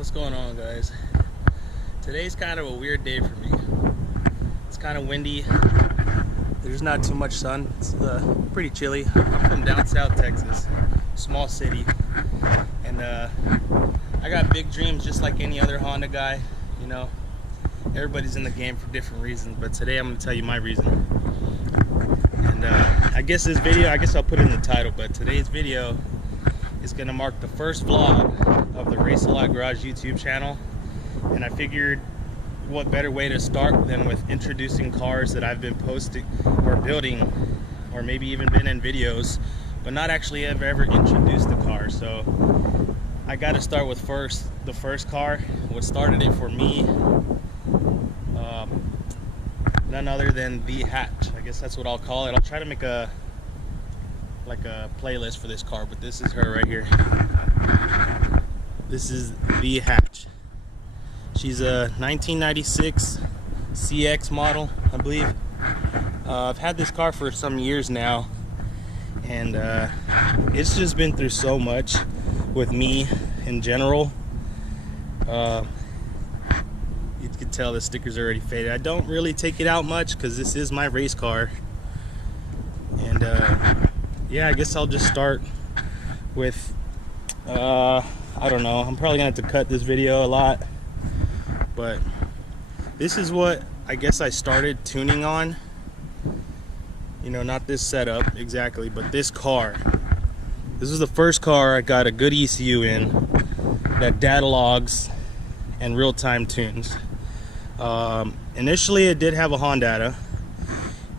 What's going on, guys? Today's kind of a weird day for me. It's kind of windy. There's not too much sun. It's pretty chilly. I'm from down south Texas, small city, and I got big dreams just like any other Honda guy. You know, everybody's in the game for different reasons, but today I'm going to tell you my reason. And I guess this video, I'll put it in the title, but today's video is going to mark the first vlog of the RACE-ALOT Garage YouTube channel. And I figured what better way to start than with introducing cars that I've been posting or building, or maybe even been in videos, but not actually ever introduced the car. So I got to start with the first car. What started it for me, none other than the hatch. I guess that's what I'll call it. I'll try to make a playlist for this car, but this is her right here. This is the hatch. She's a 1996 CX model, I believe. I've had this car for some years now, and it's just been through so much with me in general. You can tell the sticker's already faded. I don't really take it out much because this is my race car. And yeah, I guess I'll just start with I don't know, I'm probably gonna have to cut this video a lot, but this is what I guess I started tuning on. You know, not this setup exactly, but this car. This is the first car I got a good ECU in that data logs and real-time tunes. Initially it did have a Honda,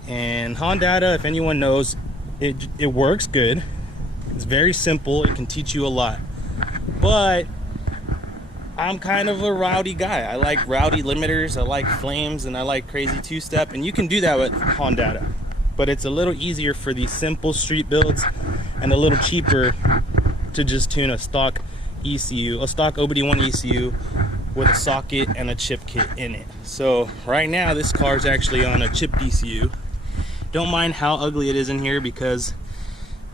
and Honda, if anyone knows, it works good. It's very simple. It can teach you a lot. But I'm kind of a rowdy guy. I like rowdy limiters, I like flames, and I like crazy two-step, and you can do that with Honda. But it's a little easier for these simple street builds and a little cheaper to just tune a stock ECU, a stock OBD1 ECU with a socket and a chip kit in it. So right now this car is actually on a chipped ECU. Don't mind how ugly it is in here, because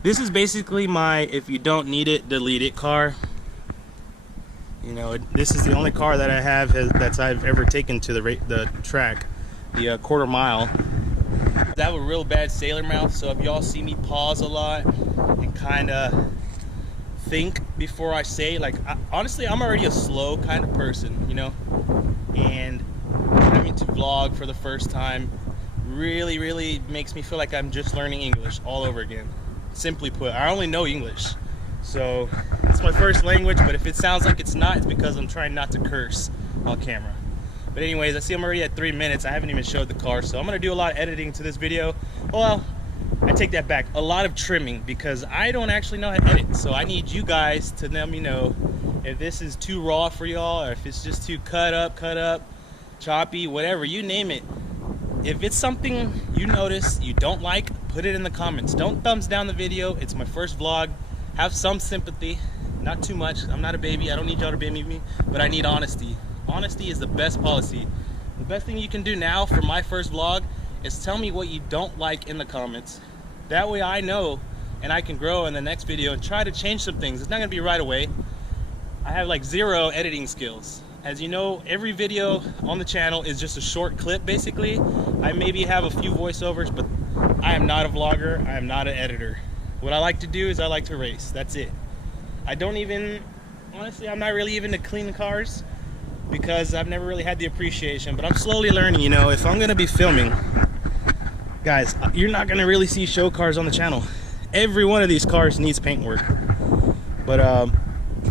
this is basically my if you don't need it, delete it car. You know, this is the only car that I have that I've ever taken to the track, the quarter mile. I have a real bad sailor mouth, so if y'all see me pause a lot and kind of think before I say, like, honestly, I'm already a slow kind of person, you know, and having to vlog for the first time really makes me feel like I'm just learning English all over again. Simply put, I only know English, so it's my first language, but if it sounds like it's not, it's because I'm trying not to curse on camera. But anyways, I see I'm already at 3 minutes. I haven't even showed the car, so I'm gonna do a lot of editing to this video. Well, I take that back, a lot of trimming, because I don't actually know how to edit. So I need you guys to let me know if this is too raw for y'all, or if it's just too cut up, choppy, whatever, you name it. If it's something you notice you don't like, put it in the comments. Don't thumbs down the video. It's my first vlog. Have some sympathy, not too much. I'm not a baby. I don't need y'all to baby me, but I need honesty. Honesty is the best policy. The best thing you can do now for my first vlog is tell me what you don't like in the comments. That way I know, and I can grow in the next video and try to change some things. It's not gonna be right away. I have like zero editing skills. As you know, every video on the channel is just a short clip, basically. I maybe have a few voiceovers, but I am not a vlogger. I am not an editor. What I like to do is I like to race. That's it. I don't even, honestly, I'm not really even to clean cars, because I've never really had the appreciation, but I'm slowly learning. You know, if I'm gonna be filming, guys, you're not gonna really see show cars on the channel. Every one of these cars needs paint work. But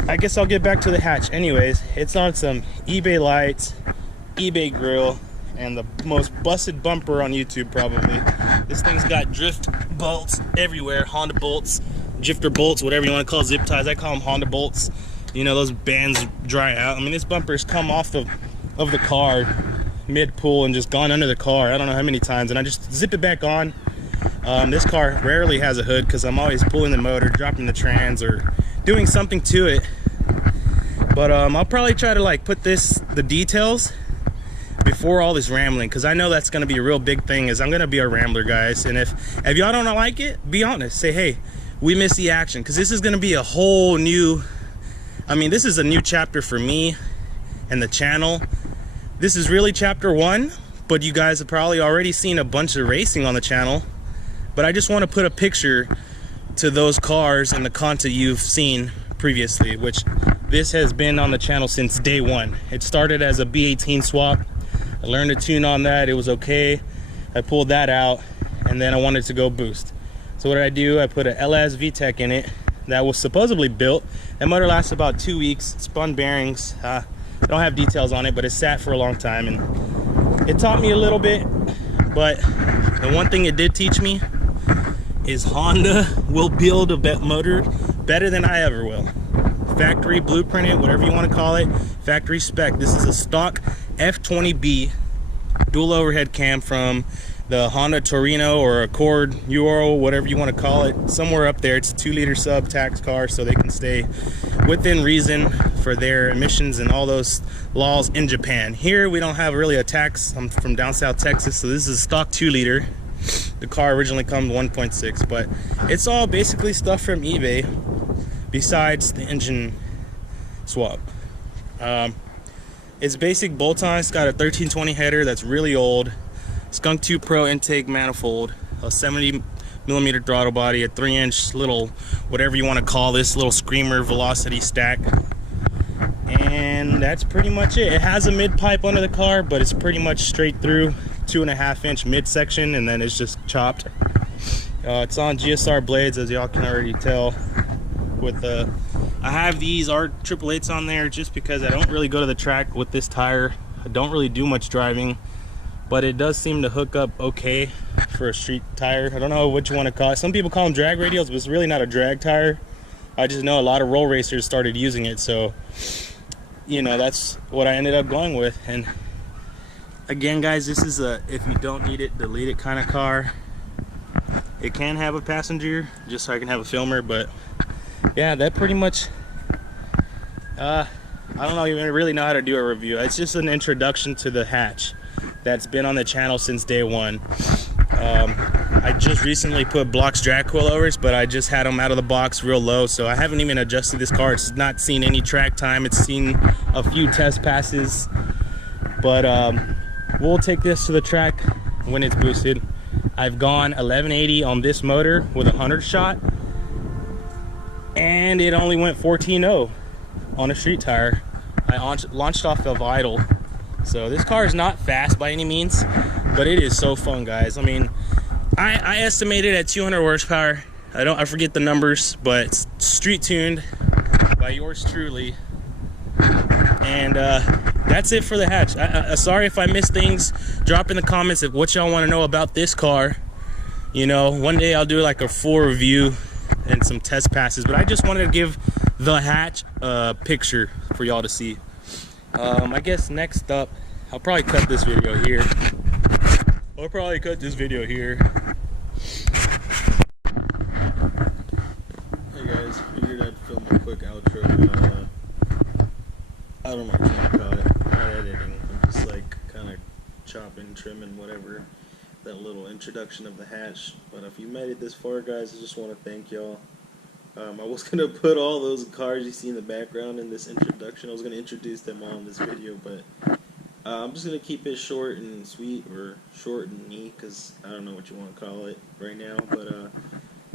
I guess I'll get back to the hatch. Anyways, it's on some eBay lights, eBay grill, and the most busted bumper on YouTube probably. This thing's got drift bolts everywhere, Honda bolts, drifter bolts, whatever you want to call zip ties. I call them Honda bolts. You know, those bands dry out. I mean, this bumper's come off of the car mid-pull and just gone under the car I don't know how many times, and I just zip it back on. This car rarely has a hood because I'm always pulling the motor, dropping the trans, or doing something to it. But I'll probably try to like put the details before all this rambling, because I know that's going to be a real big thing, is I'm going to be a rambler, guys. And if y'all don't like it, be honest. Say, hey, we missed the action, because this is going to be a whole new, I mean, this is a new chapter for me and the channel. This is really chapter 1, but you guys have probably already seen a bunch of racing on the channel. But I just want to put a picture to those cars and the content you've seen previously, which this has been on the channel since day 1. It started as a B18 swap. I learned to tune on that. It was okay. I pulled that out, and then I wanted to go boost. So what did I do? I put an LS VTEC in it that was supposedly built. That motor lasts about 2 weeks. Spun bearings. I don't have details on it, but it sat for a long time, and it taught me a little bit. But the one thing it did teach me is Honda will build a motor better than I ever will. Factory blueprinted, whatever you want to call it, factory spec. This is a stock F20B dual overhead cam from the Honda Torino or Accord Euro, whatever you want to call it, somewhere up there. It's a 2-liter sub tax car, so they can stay within reason for their emissions and all those laws in Japan. Here we don't have really a tax. I'm from down south Texas, so this is a stock 2-liter. The car originally comes 1.6, but it's all basically stuff from eBay besides the engine swap. It's basic bolt-on. It's got a 1320 header that's really old. Skunk 2 Pro intake manifold, a 70mm throttle body, a 3-inch little, whatever you want to call this, little screamer velocity stack. And that's pretty much it. It has a mid pipe under the car, but it's pretty much straight through, 2.5-inch midsection, and then it's just chopped. It's on GSR blades, as y'all can already tell. With I have these R888s on there just because I don't really go to the track with this tire. I don't really do much driving, but it does seem to hook up okay for a street tire. I don't know what you want to call it. Some people call them drag radials, but it's really not a drag tire. I just know a lot of roll racers started using it, so you know, that's what I ended up going with. And again, guys, this is a if you don't need it, delete it kind of car. It can have a passenger just so I can have a filmer, but yeah, that pretty much I don't even really know how to do a review. It's just an introduction to the hatch that's been on the channel since day 1. I just recently put Block's drag coilovers, but I just had them out of the box real low, so I haven't even adjusted this car. It's not seen any track time. It's seen a few test passes, but we'll take this to the track when it's boosted. I've gone 1180 on this motor with a 100 shot, and it only went 14.0 on a street tire. I launched off of idle. So this car is not fast by any means, but it is so fun, guys. I mean, I estimated at 200 horsepower. I forget the numbers, but it's street tuned by yours truly. And that's it for the hatch. Sorry if I missed things. Drop in the comments of what y'all want to know about this car. You know, one day I'll do like a full review and some test passes, but I just wanted to give the hatch a picture for y'all to see. I guess next up, I'll probably cut this video here. Hey guys, figured I'd film a quick outro. I don't know what you want to call it. Not editing. I'm just like kind of chopping, trimming, whatever. That little introduction of the hatch. But if you made it this far, guys, I just want to thank y'all. I was going to put all those cars you see in the background in this introduction. I was going to introduce them all in this video, but I'm just going to keep it short and sweet, or short and neat, because I don't know what you want to call it right now. But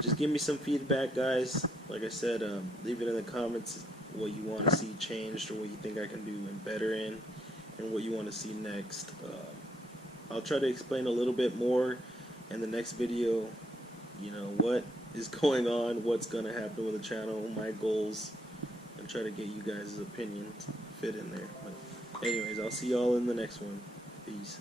just give me some feedback, guys. Like I said, leave it in the comments what you want to see changed, or what you think I can do better in, and what you want to see next. I'll try to explain a little bit more in the next video, you know, what is going on, what's going to happen with the channel, my goals, and try to get you guys' opinions fit in there. But anyways, I'll see y'all in the next one. Peace.